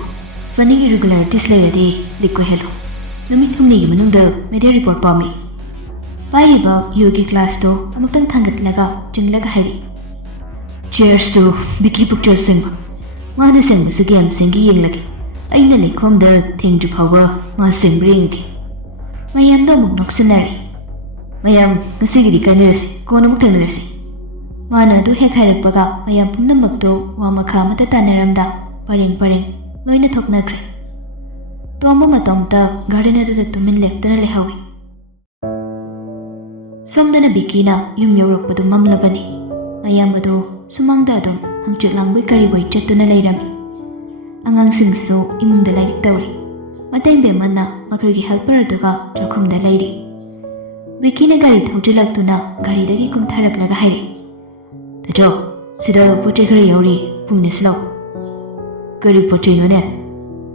ꯐꯅꯤꯡ ꯏꯔꯤꯒꯨꯂꯔꯤꯇꯤꯁ ꯂꯩꯔꯗꯤ ꯂꯤꯛ ꯑꯣꯏꯍꯜꯂꯣ. ꯅꯨꯃꯤꯠ ꯍꯨꯝꯅꯤꯒꯤ ꯃꯅꯨꯡꯗ ꯃꯦꯗꯤꯌꯥ ꯔꯤꯄꯣꯔꯠ ꯄꯥꯝꯃꯤ. ꯄꯥꯏꯔꯤꯕ ꯌꯨꯒꯤ ꯒ꯭ꯂꯥꯁꯇꯣ ꯑꯃꯨꯛꯇꯪ ꯊꯥꯡꯒꯠꯂꯒ ꯆꯤꯡꯂꯒ ꯍꯥꯏꯔꯤ. ꯆꯤꯌꯔꯁꯇꯨ ꯕꯤꯀꯤ ꯄꯨꯛꯆꯦꯜ ꯁꯦꯡꯕ. ꯃꯥꯅ ꯁꯦꯡꯕꯁꯤ ꯀꯌꯥꯝ ꯁꯦꯡꯒꯦ ꯌꯦꯡꯂꯒꯦ. ꯑꯩꯅ ꯂꯩꯈꯣꯝꯗ ꯊꯦꯡꯗ꯭ꯔꯤ ꯐꯥꯎꯕ ꯃꯥ ꯁꯦꯡꯕ꯭ꯔꯥ ꯌꯦꯡꯒꯦ. ꯃꯌꯥꯝꯗꯣ ꯑꯃꯨꯛ ꯅꯣꯛꯁꯤꯟꯅꯔꯦ. ꯃꯌꯥꯝ ꯉꯁꯤꯒꯤꯗꯤ ꯀꯥꯏꯅꯔꯁꯤ, ꯀꯣꯟꯅ ꯑꯃꯨꯛ ꯊꯦꯡꯅꯔꯁꯤ. ꯃꯥꯅ ꯑꯗꯨ ꯍꯦꯛ ꯍꯥꯏꯔꯛꯄꯒ ꯃꯌꯥꯝ ꯄꯨꯝꯅꯃꯛꯇꯣ ꯋꯥ ꯃꯈꯥ ꯑꯃꯠꯇ ꯇꯥꯅꯔꯝꯗ ꯄꯔꯦꯡ ꯄꯔꯦꯡ ꯂꯣꯏꯅ ꯊꯣꯛꯅꯈ꯭ꯔꯦ. ꯇꯣꯝꯕ ꯃꯇꯣꯝꯇ ꯒꯥꯔꯗꯦꯟ ꯑꯗꯨꯗ ꯇꯨꯃꯤꯟ ꯂꯦꯞꯇꯨꯅ ꯂꯩꯍꯧꯏ. ꯁꯣꯝꯗꯅ ꯕꯤꯀꯤꯅ ꯌꯨꯝ ꯌꯧꯔꯛꯄꯗꯨ ꯃꯝꯂꯕꯅꯤ. ꯃꯌꯥꯝ ꯑꯗꯨ ꯁꯨꯃꯥꯡꯗ ꯑꯗꯨꯝ ꯍꯪꯆꯤꯠ ꯂꯥꯡꯕꯣꯏ ꯀꯔꯤꯕꯣꯏ ꯆꯠꯇꯨꯅ ꯂꯩꯔꯝꯃꯤ. ꯑꯉꯥꯡꯁꯤꯡꯁꯨ ꯏꯃꯨꯡꯗ ꯂꯥꯏꯔꯤꯛ ꯇꯧꯔꯤ. ꯃꯇꯩꯕꯦꯝꯃꯅ ꯃꯈꯣꯏꯒꯤ ꯍꯦꯜꯄꯔ ꯑꯗꯨꯒ ꯆꯥꯛꯈꯨꯝꯗ ꯂꯩꯔꯤ. ꯕꯤꯀꯤꯅ ꯒꯥꯔꯤ ꯊꯧꯖꯤꯜꯂꯛꯇꯨꯅ ꯒꯥꯔꯤꯗꯒꯤ ꯀꯨꯝꯊꯔꯛꯂꯒ ꯍꯥꯏꯔꯤ, ꯇꯥꯆꯧ, ꯁꯤꯗ ꯄꯣꯠ ꯆꯩ ꯈꯔ ꯌꯥꯎꯔꯤ, ꯄꯨꯡꯅꯁꯨ ꯂꯥꯎ. ꯀꯔꯤ ꯄꯣꯠ ꯆꯩꯅꯣꯅꯦ?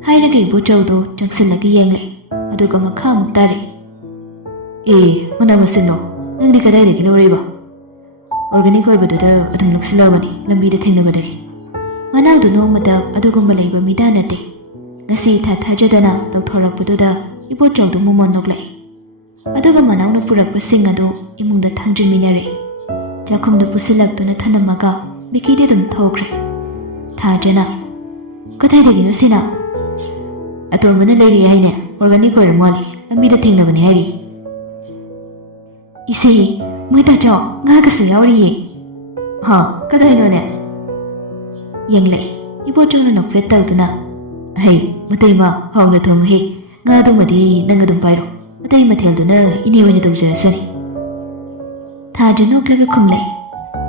ꯍꯥꯏꯔꯒ ꯏꯕꯣꯆꯧꯗꯣ ꯆꯪꯁꯤꯜꯂꯒ ꯌꯦꯡꯂꯛꯏ. ꯑꯗꯨꯒ ꯃꯈꯥ ꯑꯃꯨꯛ ꯇꯥꯔꯛꯏ. ꯃꯅꯥ ꯃꯁꯤꯡꯅꯣ. ꯅꯪꯗꯤ ꯀꯗꯥꯏꯗꯒꯤ ꯂꯧꯔꯤꯕ? ꯑꯣꯔꯒꯥꯅꯤꯛ ꯑꯣꯏꯕꯗꯨꯗ ꯑꯗꯨꯝ ꯂꯧꯁꯤꯜꯂꯕꯅꯤ ꯂꯝꯕꯤꯗ ꯊꯦꯡꯅꯕꯗꯒꯤ. ꯃꯅꯥꯎꯗꯨ ꯅꯣꯡꯃꯗ ꯑꯗꯨꯒꯨꯝꯕ ꯂꯩꯕ ꯃꯤꯗꯥ ꯅꯠꯇꯦ. ꯉꯁꯤ ꯏꯊꯥ ꯊꯥꯖꯗꯅ ꯇꯧꯊꯣꯔꯛꯄꯗꯨꯗ ꯏꯕꯣꯆꯧꯗꯨ ꯃꯃꯣꯟ ꯅꯣꯛꯂꯛꯏ. ꯑꯗꯨꯒ ꯃꯅꯥꯎꯅ ꯄꯨꯔꯛꯄꯁꯤꯡ ꯑꯗꯨ ꯏꯃꯨꯡꯗ ꯊꯥꯡꯖꯤꯟꯃꯤꯟꯅꯔꯛꯏ. ꯆꯥꯛꯈꯨꯝꯗ ꯄꯨꯁꯤꯜꯂꯛꯇꯨꯅ ꯊꯅꯝꯃꯒ ꯕꯤꯀꯤꯗꯤ ꯑꯗꯨꯝ ꯊꯣꯛꯈ꯭ꯔꯦ. ꯊꯥꯖꯅ, ꯀꯗꯥꯏꯗꯒꯤꯅꯣ ꯁꯤꯅ? ꯑꯇꯣꯝꯕꯅ ꯂꯩꯔꯤ ꯍꯥꯏꯅꯦ. ꯑꯣꯔꯒꯥꯅꯤꯛ ꯑꯣꯏꯔ ꯃꯥꯜꯂꯤ. ꯂꯝꯕꯤꯗ ꯊꯦꯡꯅꯕꯅꯤ ꯍꯥꯏꯔꯤ. ꯏꯁꯦ, ꯃꯣꯏ ꯇꯥꯆꯧ, ꯉꯥꯒꯁꯨ ꯌꯥꯎꯔꯤꯌꯦ. ꯀꯗꯥꯏꯅꯣꯅꯦ? ꯌꯦꯡꯂꯛꯏ. ꯏꯕꯣꯆꯧꯅ ꯅꯣꯛꯐꯦꯠ ꯇꯧꯗꯨꯅ, ꯍꯩ ꯃꯇꯩꯃ, ꯍꯥꯎꯅ ꯊꯣꯡꯉꯨꯍꯦ. ꯉꯥꯗꯨꯃꯗꯤ ꯅꯪ ꯑꯗꯨꯝ ꯄꯥꯏꯔꯣ. ꯑꯇꯩ ꯃꯊꯦꯜꯗꯨꯅ ꯏꯅꯦ ꯑꯣꯏꯅ ꯇꯧꯖꯔꯁꯅꯤ. ꯊꯥꯖ ꯅꯣꯛꯂꯒ ꯈꯨꯝꯂꯛꯏ.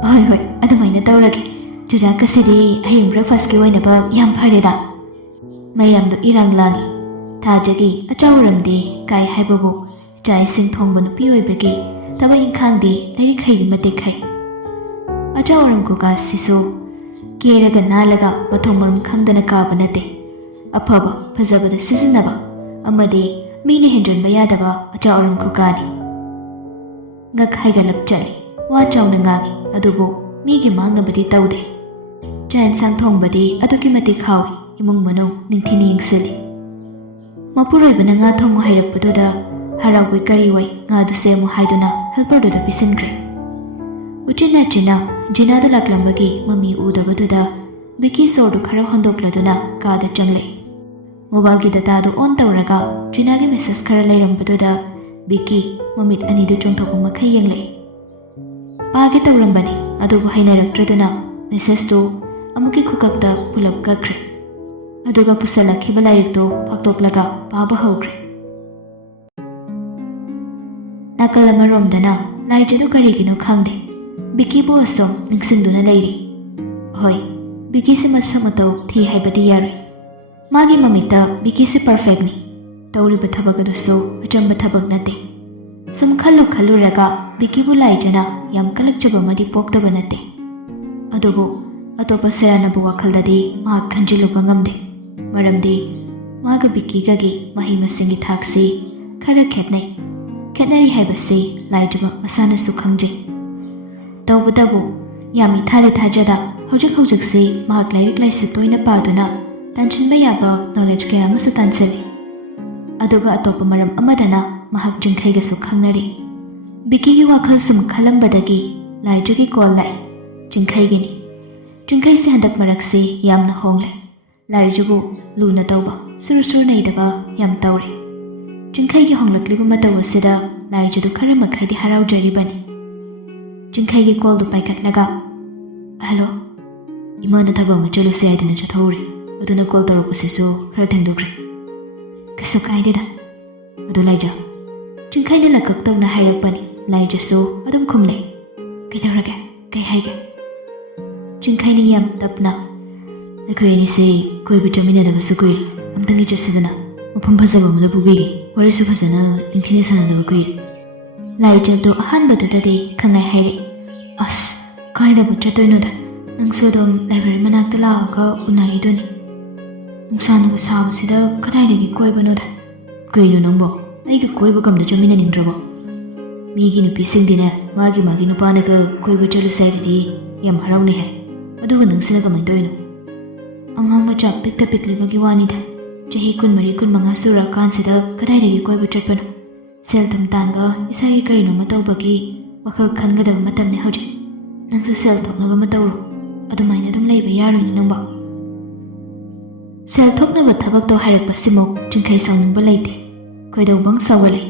ꯍꯣꯏ ꯍꯣꯏ, ꯑꯗꯨꯃꯥꯏꯅ ꯇꯧꯔꯒꯦ. ꯆꯨꯖꯥꯛꯀꯁꯤꯗꯤ ꯍꯌꯦꯡ ꯕ꯭ꯔꯦꯛꯐꯥꯁꯀꯤ ꯑꯣꯏꯅꯕ ꯌꯥꯝ ꯐꯔꯦꯗ. ꯃꯌꯥꯝꯗꯣ ꯏꯔꯥꯡ ꯂꯥꯡꯉꯤ. ꯊꯥꯖꯒꯤ ꯑꯆꯧꯔꯝꯗꯤ ꯀꯥꯏ ꯍꯥꯏꯕꯕꯨ ꯆꯥꯛ ꯏꯁꯤꯡ ꯊꯣꯡꯕ ꯅꯨꯄꯤ ꯑꯣꯏꯕꯒꯤ ꯊꯕꯛ ꯏꯪꯈꯥꯡꯗꯤ ꯂꯥꯏꯔꯤꯛ ꯍꯩꯕ ꯃꯇꯤꯛ ꯍꯩ. ꯑꯆꯧꯔꯝ ꯀꯨꯀꯥꯁꯤꯁꯨ ꯀꯦꯔꯒ ꯅꯥꯜꯂꯒ ꯃꯊꯣꯡ ꯃꯔꯝ ꯈꯪꯗꯅ ꯀꯥꯕ ꯅꯠꯇꯦ. ꯑꯐꯕ ꯐꯖꯕꯗ ꯁꯤꯖꯤꯟꯅꯕ ꯑꯃꯗꯤ ꯃꯤꯅ ꯍꯦꯟꯖꯟꯕ ꯌꯥꯗꯕ ꯑꯆꯧꯔꯝ ꯀꯨꯀꯥꯅꯤ. ꯉꯛ ꯍꯥꯏꯒꯠꯂꯞ ꯆꯠꯂꯤ. ꯋꯥ ꯆꯥꯎꯅ ꯉꯥꯡꯉꯤ. ꯑꯗꯨꯕꯨ ꯃꯤꯒꯤ ꯃꯥꯡꯅꯕꯗꯤ ꯇꯧꯗꯦ. ꯆꯥꯛ ꯏꯟꯁꯥꯡ ꯊꯣꯡꯕꯗꯤ ꯑꯗꯨꯛꯀꯤ ꯃꯇꯤꯛ ꯍꯥꯎꯏ. ꯏꯃꯨꯡ ꯃꯅꯨꯡ ꯅꯤꯡꯊꯤꯅ ꯌꯦꯡꯁꯤꯜꯂꯤ. ꯃꯄꯨꯔꯣꯏꯕꯅ ꯉꯥ ꯊꯣꯡꯉꯨ ꯍꯩꯔꯛꯄꯗꯨꯗ ꯍꯔꯥꯎꯕꯣꯏ ꯀꯔꯤꯑꯣꯏ ꯉꯥꯗꯨ ꯁꯦꯝꯃꯨ ꯍꯥꯏꯗꯨꯅ ꯍꯦꯜꯄꯔꯗꯨꯗ ꯄꯤꯁꯤꯟꯈ꯭ꯔꯦ. ꯎꯆꯤꯟ ꯅꯥꯆꯤꯟꯅ ꯖꯤꯅꯥꯗ ꯂꯥꯛꯂꯝꯕꯒꯤ ꯃꯃꯤ ꯎꯗꯕꯗꯨꯗ ꯕꯤꯀꯤ ꯁꯣꯔꯗꯨ ꯈꯔ ꯍꯣꯟꯗꯣꯛꯂꯗꯨꯅ ꯀꯥꯗ ꯆꯪꯂꯛꯏ. ꯃꯣꯕꯥꯏꯜꯒꯤ ꯗꯇꯥꯗꯨ ꯑꯣꯟ ꯇꯧꯔꯒ ꯖꯤꯅꯥꯒꯤ ꯃꯦꯁꯦꯖ ꯈꯔ ꯂꯩꯔꯝꯕꯗꯨꯗ ꯕꯤꯀꯤ ꯃꯃꯤꯠ ꯑꯅꯤꯗꯨ ꯆꯣꯡꯊꯣꯛꯄ ꯃꯈꯩ ꯌꯦꯡꯂꯛꯏ. ꯄꯥꯒꯦ ꯇꯧꯔꯝꯕꯅꯤ. ꯑꯗꯨꯕꯨ ꯍꯩꯅꯔꯛꯇ꯭ꯔꯗꯨꯅ ꯃꯦꯁꯦꯖꯇꯨ ꯑꯃꯨꯛꯀꯤ ꯈꯨꯀꯛꯇ ꯄꯨꯂꯞ ꯀꯛꯈ꯭ꯔꯦ. ꯑꯗꯨꯒ ꯄꯨꯁꯜꯂꯛꯈꯤꯕ ꯂꯥꯏꯔꯤꯛꯇꯨ ꯐꯥꯛꯇꯣꯛꯂꯒ ꯄꯥꯕ ꯍꯧꯈ꯭ꯔꯦ. ꯅꯥꯀꯜ ꯑꯃꯔꯣꯝꯗꯅ ꯂꯥꯏꯖꯗꯨ ꯀꯔꯤꯒꯤꯅꯣ ꯈꯪꯗꯦ ꯕꯤꯀꯤꯕꯨ ꯑꯁꯨꯝ ꯅꯤꯡꯁꯤꯡꯗꯨꯅ ꯂꯩꯔꯤ. ꯍꯣꯏ, ꯕꯤꯀꯤꯁꯤ ꯃꯁꯛ ꯃꯇꯧ ꯊꯤ ꯍꯥꯏꯕꯗꯤ ꯌꯥꯔꯣꯏ. ꯃꯥꯒꯤ ꯃꯃꯤꯠꯇ ꯕꯤꯀꯤꯁꯤ ꯄꯔꯐꯦꯛꯅꯤ. ꯇꯧꯔꯤꯕ ꯊꯕꯛ ꯑꯗꯨꯁꯨ ꯑꯆꯝꯕ ꯊꯕꯛ ꯅꯠꯇꯦ. ꯁꯨꯝ ꯈꯜꯂꯨꯔꯒ ꯕꯤꯀꯤꯕꯨ ꯂꯥꯏꯖꯅ ꯌꯥꯝ ꯀꯜꯂꯛꯆꯕ ꯑꯃꯗꯤ ꯄꯣꯛꯇꯕ ꯅꯠꯇꯦ. ꯑꯗꯨꯕꯨ ꯑꯇꯣꯞꯄ ꯁꯦꯔꯥꯟꯅꯕ ꯋꯥꯈꯜꯗꯗꯤ ꯃꯍꯥꯛ ꯈꯟꯖꯤꯜꯂꯨꯕ ꯉꯝꯗꯦ. ꯃꯔꯝꯗꯤ ꯃꯥꯒ ꯕꯤꯀꯤꯒꯒꯤ ꯃꯍꯩ ꯃꯁꯤꯡꯒꯤ ꯊꯥꯛꯁꯤ ꯈꯔ ꯈꯦꯠꯅꯩ. ꯈꯦꯠꯅꯔꯤ ꯍꯥꯏꯕꯁꯤ ꯂꯥꯏꯖꯕ ꯃꯁꯥꯅꯁꯨ ꯈꯪꯖꯩ. ꯇꯧꯕꯇꯕꯨ ꯌꯥꯝ ꯏꯊꯥꯗꯤ ꯊꯥꯖꯗ ꯍꯧꯖꯤꯛꯁꯤ ꯃꯍꯥꯛ ꯂꯥꯏꯔꯤꯛ ꯂꯥꯏꯁꯨ ꯇꯣꯏꯅ ꯄꯥꯗꯨꯅ ꯇꯥꯟꯁꯤꯟꯕ ꯌꯥꯕ ꯅꯣꯂꯦꯖ ꯀꯌꯥ ꯑꯃꯁꯨ ꯇꯥꯟꯁꯤꯜꯂꯤ. ꯑꯗꯨꯒ ꯑꯇꯣꯞꯄ ꯃꯔꯝ ꯑꯃꯗꯅ ꯃꯍꯥꯛ ꯆꯤꯡꯈꯩꯒꯁꯨ ꯈꯪꯅꯔꯤ. ꯕꯤꯀꯤꯒꯤ ꯋꯥꯈꯜ ꯁꯨꯝ ꯈꯜꯂꯝꯕꯗꯒꯤ ꯂꯥꯏꯖꯒꯤ ꯀꯣꯜ ꯂꯥꯛꯏ. ꯆꯤꯡꯈꯩꯒꯤꯅꯤ. ꯆꯤꯡꯈꯩꯁꯤ ꯍꯟꯗꯛ ꯃꯔꯛꯁꯤ ꯌꯥꯝꯅ ꯍꯣꯡꯂꯦ. ꯂꯥꯏꯖꯕꯨ ꯂꯨꯅ ꯇꯧꯕ, ꯁꯨꯔ ꯅꯩꯗꯕ ꯌꯥꯝ ꯇꯧꯔꯦ. ꯆꯤꯡꯈꯩꯒꯤ ꯍꯣꯡꯂꯛꯂꯤꯕ ꯃꯇꯧ ꯑꯁꯤꯗ ꯂꯥꯏꯖꯗꯨ ꯈꯔ ꯃꯈꯩꯗꯤ ꯍꯔꯥꯎꯖꯔꯤꯕꯅꯤ. ꯆꯤꯡꯈꯩꯒꯤ ꯀꯣꯜꯗꯨ ꯄꯥꯏꯈꯠꯂꯒ, ꯍꯜꯂꯣ ꯏꯃꯥꯅ ꯊꯕꯛ ꯑꯃ ꯆꯠꯂꯨꯁꯦ ꯍꯥꯏꯗꯨꯅ ꯆꯠꯊꯣꯛꯎꯔꯦ ꯑꯗꯨꯅ ꯀꯣꯜ ꯇꯧꯔꯛꯄꯁꯤꯁꯨ ꯈꯔ ꯊꯦꯡꯗꯣꯛꯈ꯭ꯔꯦ ꯀꯩꯁꯨ ꯀꯥꯏꯗꯦꯗ ꯑꯗꯣ ꯂꯥꯏꯖ ꯆꯤꯡꯈꯩꯅ ꯂꯀꯛ ꯇꯧꯅ ꯍꯥꯏꯔꯛꯄꯅꯤ ꯂꯥꯏꯖꯁꯨ ꯑꯗꯨꯝ ꯈꯨꯝꯂꯩ ꯀꯩꯗꯧꯔꯒꯦ ꯀꯩ ꯍꯥꯏꯒꯦ ꯆꯤꯡꯈꯩꯅ ꯌꯥꯝ ꯇꯞꯅ ꯑꯩꯈꯣꯏ ꯑꯅꯤꯁꯦ ꯀꯣꯏꯕ ꯆꯠꯃꯤꯟꯅꯗꯕꯁꯨ ꯀꯨꯏꯔꯦ ꯑꯝꯇꯪꯗꯤ ꯆꯠꯁꯤꯗꯅ ꯃꯐꯝ ꯐꯖꯕ ꯑꯃꯗ ꯄꯨꯕꯤꯒꯦ ꯋꯥꯔꯤꯁꯨ ꯐꯖꯅ ꯅꯤꯡꯊꯤꯅ ꯁꯥꯟꯅꯗꯕ ꯀꯨꯏꯔꯦ ꯂꯥꯏꯖꯗꯣ ꯑꯍꯥꯟꯕꯗꯨꯗꯗꯤ ꯈꯪꯉꯥꯏ ꯍꯥꯏꯔꯛꯏ ꯑꯁ ꯀꯥꯏꯗꯕꯨ ꯆꯠꯇꯣꯏꯅꯣꯗ ꯅꯪꯁꯨ ꯑꯗꯨꯝ ꯂꯥꯏꯕ꯭ꯔꯦꯔꯤ ꯃꯅꯥꯛꯇ ꯂꯥꯛꯑꯒ ꯎꯅꯔꯤꯗꯨꯅꯤ ꯅꯨꯡꯁꯥꯅꯒ ꯁꯥꯕꯁꯤꯗ ꯀꯗꯥꯏꯗꯒꯤ ꯀꯣꯏꯕꯅꯣꯗ ꯀꯩꯅꯣ ꯅꯪꯕꯣ ꯑꯩꯒ ꯀꯣꯏꯕꯒ ꯑꯝꯇ ꯆꯠꯃꯤꯟꯅꯅꯤꯡꯗ꯭ꯔꯕꯣ ꯃꯤꯒꯤ ꯅꯨꯄꯤꯁꯤꯡꯗꯤꯅꯦ ꯃꯥꯒꯤ ꯅꯨꯄꯥꯅꯒ ꯀꯣꯏꯕ ꯆꯠꯂꯨꯁꯦ ꯍꯥꯏꯕꯗꯤ ꯌꯥꯝ ꯍꯔꯥꯎꯅꯩ ꯍꯥꯏ ꯑꯗꯨꯒ ꯅꯪꯁꯤꯅ ꯀꯃꯥꯏꯅ ꯇꯧꯔꯤꯅꯣ ꯑꯉꯥꯡ ꯃꯆꯥ ꯄꯤꯛꯇ ꯄꯤꯛꯂꯤꯕꯒꯤ ꯋꯥꯅꯤꯗ ꯆꯍꯤ 14-15 ꯁꯨꯔꯀꯥꯟꯁꯤꯗ ꯀꯗꯥꯏꯗꯒꯤ ꯀꯣꯏꯕ ꯆꯠꯄꯅꯣ ꯁꯦꯜ ꯊꯨꯝ ꯇꯥꯟꯕ ꯏꯁꯥꯒꯤ ꯀꯔꯤꯅꯣꯃ ꯇꯧꯕꯒꯤ ꯋꯥꯈꯜ ꯈꯟꯒꯗꯕ ꯃꯇꯝꯅꯤ ꯍꯧꯖꯤꯛ ꯅꯪꯁꯨ ꯁꯦꯜ ꯊꯣꯛꯅꯕ ꯑꯃ ꯇꯧꯔꯣ ꯑꯗꯨꯃꯥꯏꯅ ꯑꯗꯨꯝ ꯂꯩꯕ ꯌꯥꯔꯣꯏꯅꯦ ꯅꯪꯕꯣ ꯁꯦꯜ ꯊꯣꯛꯅꯕ ꯊꯕꯛꯇꯣ ꯍꯥꯏꯔꯛꯄꯁꯤꯃꯨꯛ ꯆꯤꯡꯈꯩ ꯁꯥꯎꯅꯤꯡꯕ ꯂꯩꯇꯦ ꯀꯩꯗꯧꯕꯪ ꯁꯥꯎꯒꯠꯂꯤ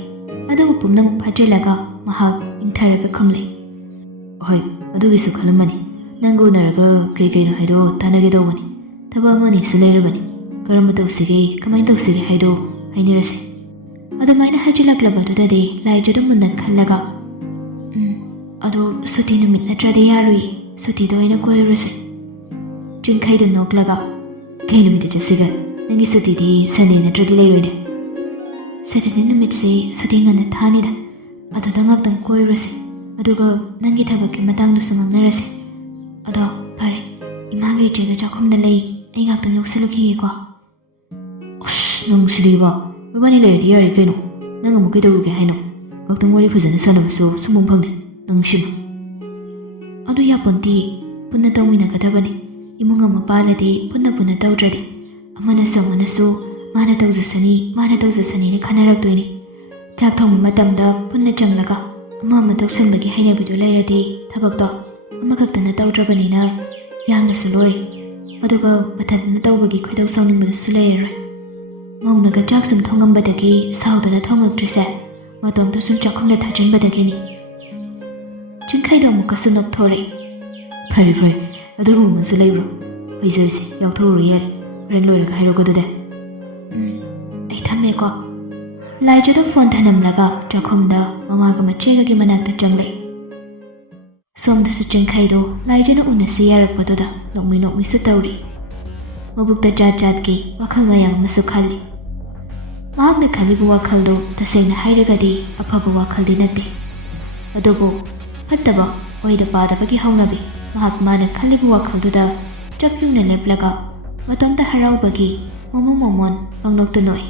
ꯑꯗꯨꯕꯨ ꯄꯨꯝꯅꯃꯛ ꯐꯥꯖꯤꯜꯂꯒ ꯃꯍꯥꯛ ꯏꯪꯊꯔꯒ ꯈꯨꯝꯂꯩ ꯍꯣꯏ ꯑꯗꯨꯒꯤꯁꯨ ꯈꯜꯂꯝꯕꯅꯤ ꯅꯪꯒ ꯎꯅꯔꯒ ꯀꯩꯅꯣ ꯍꯥꯏꯗꯣ ꯇꯥꯟꯅꯒꯦ ꯇꯧꯕꯅꯤ ꯊꯕꯛ ꯑꯃꯅꯤꯁꯨ ꯂꯩꯔꯕꯅꯤ ꯀꯔꯝꯕ ꯇꯧꯁꯤꯒꯦ ꯀꯃꯥꯏꯅ ꯇꯧꯁꯤꯒꯦ ꯍꯥꯏꯗꯣ ꯍꯥꯏꯅꯔꯁꯤ ꯑꯗꯨꯃꯥꯏꯅ ꯍꯥꯏꯖꯤꯜꯂꯛꯂꯕꯗꯨꯗꯗꯤ ꯂꯥꯏꯖꯗꯨ ꯃꯨꯟꯅ ꯈꯜꯂꯒ ꯑꯗꯣ ꯁꯨꯇꯤ ꯅꯨꯃꯤꯠ ꯅꯠꯇ꯭ꯔꯗꯤ ꯌꯥꯔꯣꯏꯌꯦ ꯁꯨꯇꯤꯗꯣ ꯑꯣꯏꯅ ꯀꯣꯏꯔꯨꯔꯁꯦ ꯆꯤꯡꯈꯩꯗꯨ ꯅꯣꯛꯂꯒ ꯀꯩ ꯅꯨꯃꯤꯠꯇ ꯆꯠꯁꯤꯒꯦ ꯅꯪꯒꯤ ꯁꯨꯇꯤꯗꯤ ꯁꯟꯗꯦ ꯅꯠꯇ꯭ꯔꯗꯤ ꯂꯩꯔꯣꯏꯅꯦ ꯁꯦꯇꯔꯗꯦ ꯅꯨꯃꯤꯠꯁꯦ ꯁꯨꯇꯤ ꯉꯟꯅ ꯊꯥꯅꯤꯗ ꯑꯗꯨꯗ ꯉꯥꯛꯇꯪ ꯀꯣꯏꯔꯨꯔꯁꯤ ꯑꯗꯨꯒ ꯅꯪꯒꯤ ꯊꯕꯛꯀꯤ ꯃꯇꯥꯡꯗꯨꯁꯨ ꯉꯥꯡꯅꯔꯁꯤ ꯑꯗꯣ ꯐꯔꯦ ꯏꯃꯥꯒ ꯏꯆꯦꯒ ꯆꯥꯛꯈꯨꯝꯗ ꯂꯩ ꯑꯩ ꯉꯥꯛꯇꯪ ꯌꯧꯁꯜꯂꯨꯈꯤꯒꯦꯀꯣ ꯑꯁ ꯅꯪꯁꯤꯗꯤꯕ ꯃꯕꯥꯅꯤ ꯂꯩꯔꯗꯤ ꯌꯥꯔꯦ ꯀꯩꯅꯣ ꯅꯪ ꯑꯃꯨꯛ ꯀꯩꯗꯧꯔꯨꯒꯦ ꯍꯥꯏꯅꯣ ꯉꯥꯛꯇꯪ ꯋꯥꯔꯤ ꯐꯖꯅ ꯁꯥꯟꯅꯕꯁꯨ ꯁꯨꯝꯕꯝ ꯐꯪꯗꯦ ꯅꯪꯁꯤꯕ ꯑꯗꯨ ꯌꯥꯄꯣꯟꯇꯤ ꯄꯨꯟꯅ ꯇꯧꯃꯤꯟꯅꯒꯗꯕꯅꯤ ꯏꯃꯨꯡ ꯑꯃ ꯄꯥꯜꯂꯗꯤ ꯄꯨꯟꯅ ꯇꯧꯗ꯭ꯔꯗꯤ ꯑꯃꯅꯁꯨ ꯃꯥꯅ ꯇꯧꯖꯁꯅꯤꯅ ꯈꯟꯅꯔꯛꯇꯣꯏꯅꯤ ꯆꯥꯛ ꯊꯣꯡꯕ ꯃꯇꯝꯗ ꯄꯨꯟꯅ ꯆꯪꯂꯒ ꯑꯃ ꯇꯧꯁꯟꯕꯒꯤ ꯍꯩꯅꯕꯤꯗꯨ ꯂꯩꯔꯗꯤ ꯊꯕꯛꯇꯣ ꯑꯃꯈꯛꯇꯅ ꯇꯧꯗ꯭ꯔꯕꯅꯤꯅ ꯌꯥꯡꯅꯁꯨ ꯂꯣꯏꯔꯦ ꯑꯗꯨꯒ ꯃꯊꯟꯇꯅ ꯇꯧꯕꯒꯤ ꯈꯣꯏꯗꯧ ꯁꯥꯎꯅꯤꯡꯕꯗꯨꯁꯨ ꯂꯩꯔꯔꯣꯏ ꯃꯧꯅꯒ ꯆꯥꯛ ꯁꯨꯝ ꯊꯣꯡꯉꯝꯕꯗꯒꯤ ꯁꯥꯎꯗꯨꯅ ꯊꯣꯡꯉꯛꯇ꯭ꯔꯤꯁꯦ ꯃꯇꯣꯝꯇ ꯁꯨꯝ ꯆꯥꯛꯈꯨꯝꯗ ꯊꯥꯖꯤꯟꯕꯗꯒꯤꯅꯤ ꯆꯤꯡꯈꯩꯗꯣ ꯑꯃꯨꯛꯀꯁꯨ ꯅꯣꯛꯊꯣꯔꯛꯏ ꯐꯔꯦ ꯑꯗꯨꯒꯨꯝꯕ ꯑꯃꯁꯨ ꯂꯩꯕ꯭ꯔꯣ ꯍꯣꯏꯖꯔꯤꯁꯦ ꯌꯥꯎꯊꯣꯛꯎꯔꯣ ꯌꯥꯔꯦ ꯍꯣꯔꯦꯟ ꯂꯣꯏꯔꯒ ꯍꯥꯏꯔꯛꯑꯣ ꯑꯗꯨꯗꯤ ꯑꯩ ꯊꯝꯃꯦꯀꯣ ꯂꯥꯏꯖꯗꯣ ꯐꯣꯟ ꯊꯅꯝꯂꯒ ꯆꯥꯛꯈꯨꯝꯗ ꯃꯃꯥꯒ ꯃꯆꯦꯒꯒꯤ ꯃꯅꯥꯛꯇ ꯆꯪꯂꯛꯏ ꯁꯣꯝꯗꯁꯨ ꯆꯤꯡꯈꯩꯗꯣ ꯂꯥꯏꯖꯅ ꯎꯅꯁꯤ ꯌꯥꯔꯛꯄꯗꯨꯗ ꯅꯣꯛꯃꯤꯁꯨ ꯇꯧꯔꯤ ꯃꯕꯨꯛꯇ ꯖꯥꯠꯀꯤ ꯋꯥꯈꯜ ꯃꯌꯥꯝ ꯑꯃꯁꯨ ꯈꯜꯂꯤ ꯃꯍꯥꯛꯅ ꯈꯜꯂꯤꯕ ꯋꯥꯈꯜꯗꯣ ꯇꯁꯦꯡꯅ ꯍꯥꯏꯔꯒꯗꯤ ꯑꯐꯕ ꯋꯥꯈꯜꯗꯤ ꯅꯠꯇꯦ ꯑꯗꯨꯕꯨ ꯐꯠꯇꯕ ꯑꯣꯏꯗ ꯄꯥꯗꯕꯒꯤ ꯍꯧꯅꯕꯤ ꯃꯥꯅ ꯈꯜꯂꯤꯕ ꯋꯥꯈꯜꯗꯨꯗ ꯆꯞ ꯌꯨꯡꯅ ꯂꯦꯞꯂꯒ ꯃꯇꯣꯝꯇ ꯍꯔꯥꯎꯕꯒꯤ ꯃꯃꯣꯟ ꯄꯪꯅꯣꯛꯇ ꯅꯣꯛꯏ